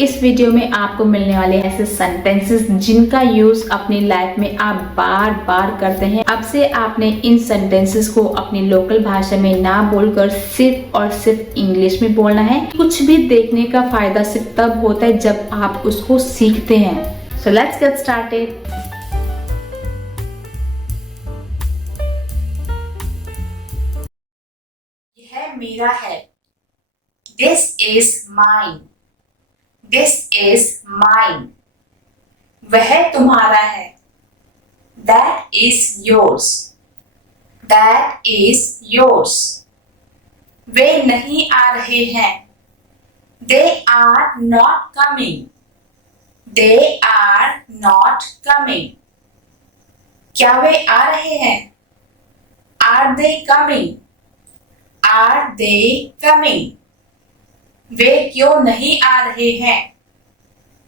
इस वीडियो में आपको मिलने वाले ऐसे सेंटेंसेस जिनका यूज अपनी लाइफ में आप बार बार करते हैं। अब से आपने इन सेंटेंसेस को अपनी लोकल भाषा में ना बोलकर सिर्फ और सिर्फ इंग्लिश में बोलना है। कुछ भी देखने का फायदा सिर्फ तब होता है जब आप उसको सीखते हैं। So let's get started. यह मेरा है। This is mine. This is mine. वह तुम्हारा है। That is yours. That is yours. वे नहीं आ रहे हैं। They are not coming. They are not coming. क्या वे आ रहे हैं? Are they coming? Are they coming? वे क्यों नहीं आ रहे हैं?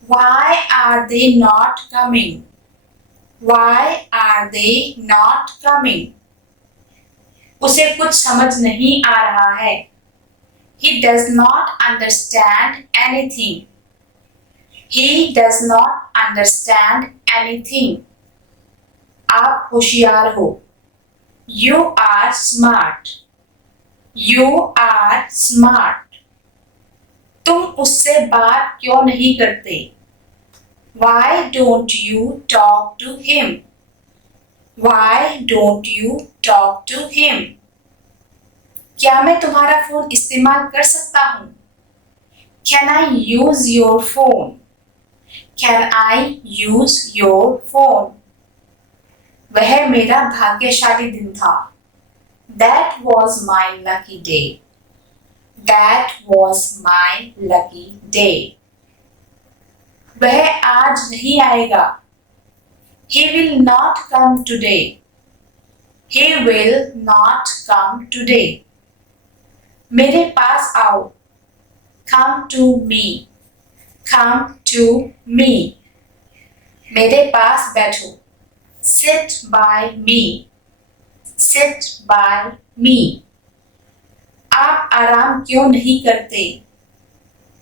Why are they not coming? Why are they not coming? उसे कुछ समझ नहीं आ रहा है। He does not understand anything. He does not understand anything. आप होशियार हो। You are smart. You are smart. तुम उससे बात क्यों नहीं करते? Why don't you talk to him? Why don't you talk to him? क्या मैं तुम्हारा फोन इस्तेमाल कर सकता हूँ? Can I use your phone? Can I use your phone? वह मेरा भाग्यशाली दिन था। That was my lucky day. That was my lucky day. वह आज नहीं आएगा। He will not come today. He will not come today. मेरे पास आओ। Come to me. Come to me. मेरे पास बैठो। Sit by me. Sit by me. आप आराम क्यों नहीं करते?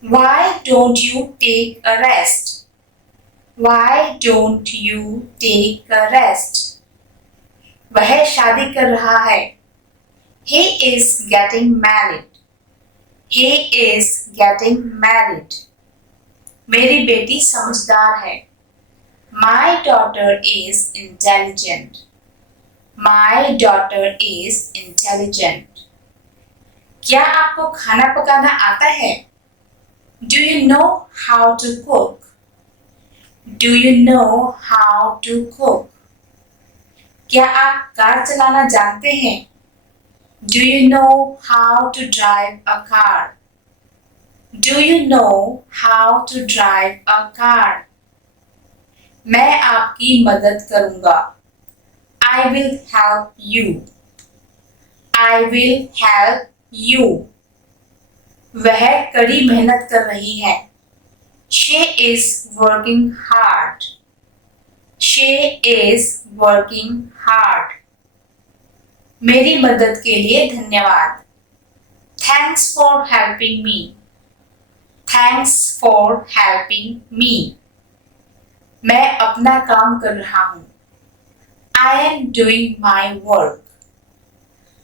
Why don't you take a rest? Why don't you take a rest? वह शादी कर रहा है। He is getting married. He is getting married. मेरी बेटी समझदार है। My daughter is intelligent. My daughter is intelligent. क्या आपको खाना पकाना आता है? Do you know how to cook? Do you know how to cook? क्या आप कार चलाना जानते हैं? Do you know how to drive a car? Do you know how to drive a car? मैं आपकी मदद करूंगा। I will help you. I will help you. वह कड़ी मेहनत कर रही है। She is working hard. She is working hard. मेरी मदद के लिए धन्यवाद। Thanks for helping me. Thanks for helping me. मैं अपना काम कर रहा हूँ। I am doing my work.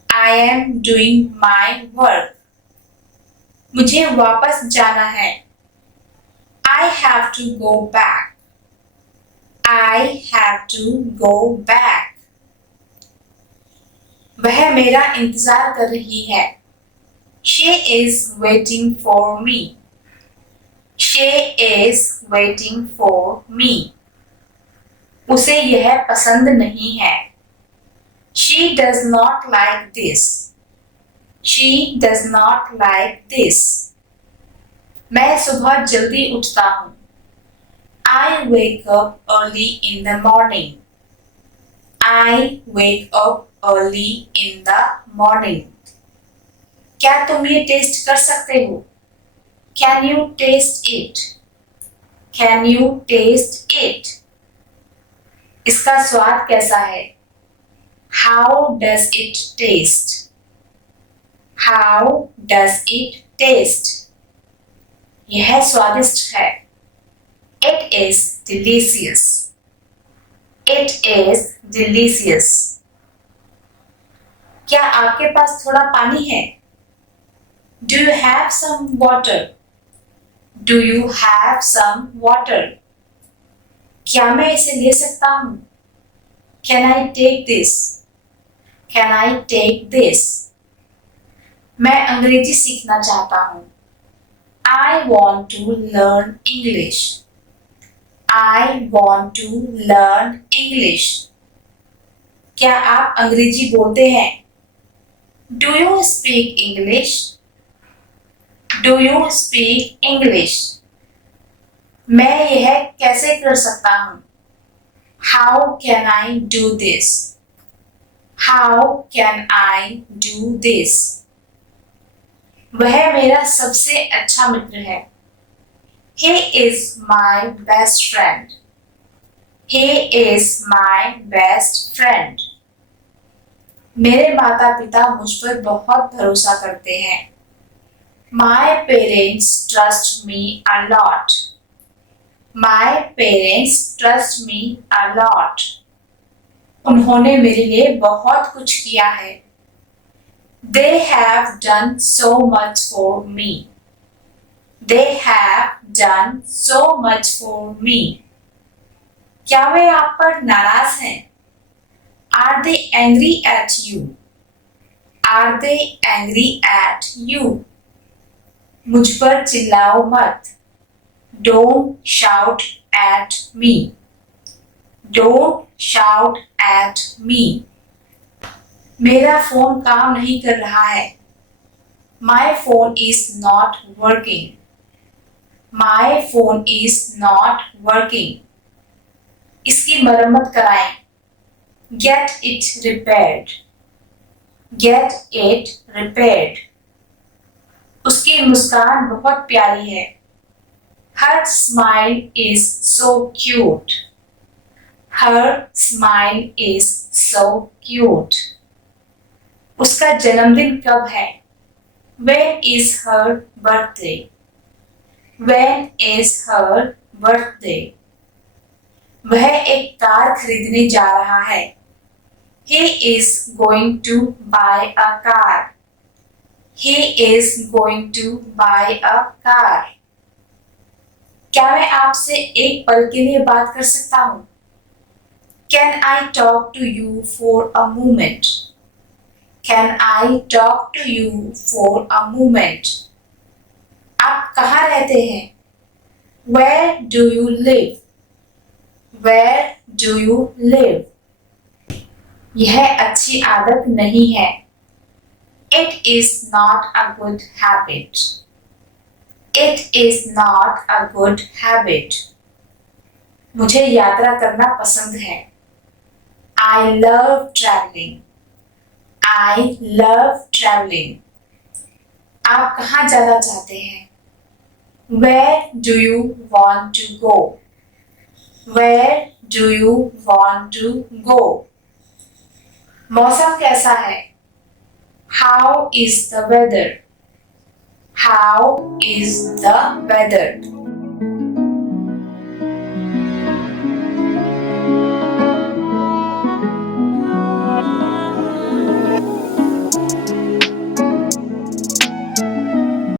I am doing my work. मुझे वापस जाना है। I have to go back. I have to go back. वह मेरा इंतजार कर रही है। She is waiting for me. She is waiting for me. उसे यह पसंद नहीं है। She does not like this. She does not like this. मैं सुबह जल्दी उठता हूँ। I wake up early in the morning. I wake up early in the morning. क्या तुम ये टेस्ट कर सकते हो? Can you taste it? Can you taste it? इसका स्वाद कैसा है? How does it taste? How does it taste? यह स्वादिष्ट है. It is delicious. It is delicious. क्या आपके पास थोड़ा पानी है? Do you have some water? Do you have some water? क्या मैं इसे ले सकता हूँ? Can I take this? Can I take this? मैं अंग्रेजी सीखना चाहता हूँ. I want to learn English. I want to learn English. क्या आप अंग्रेजी बोलते हैं? Do you speak English? Do you speak English? मैं यह कैसे कर सकता हूँ? How can I do this? How can I do this? वह मेरा सबसे अच्छा मित्र है. He is my best friend. He is my best friend. मेरे माता पिता मुझ पर बहुत भरोसा करते हैं. My parents trust me a lot. My parents trust me a lot. उन्होंने मेरे लिए बहुत कुछ किया है. They have done so much for me. They have done so much for me. क्या वे आप पर नाराज हैं? Are they angry at you? Are they angry at you? मुझ पर चिल्लाओ मत. Don't shout at me. Don't shout at me. मेरा phone काम नहीं कर रहा है. My phone is not working. My phone is not working. इसकी मरम्मत कराएं. Get it repaired. Get it repaired. उसकी मुस्कान बहुत प्यारी है. Her smile is so cute. Her smile is so cute. उसका जन्मदिन कब है? When is her birthday? When is her birthday? वह एक कार खरीदने जा रहा है. He is going to buy a car. He is going to buy a car. क्या मैं आपसे एक पल के लिए बात कर सकता हूँ? Can I talk to you for a moment? Can I talk to you for a moment? आप कहाँ रहते हैं? Where do you live? Where do you live? यह अच्छी आदत नहीं है. It is not a good habit. It is not a good habit. मुझे यात्रा करना पसंद है. I love traveling. I love traveling. आप कहाँ जाना चाहते हैं? Where do you want to go? Where do you want to go? मौसम कैसा है? How is the weather? How is the weather?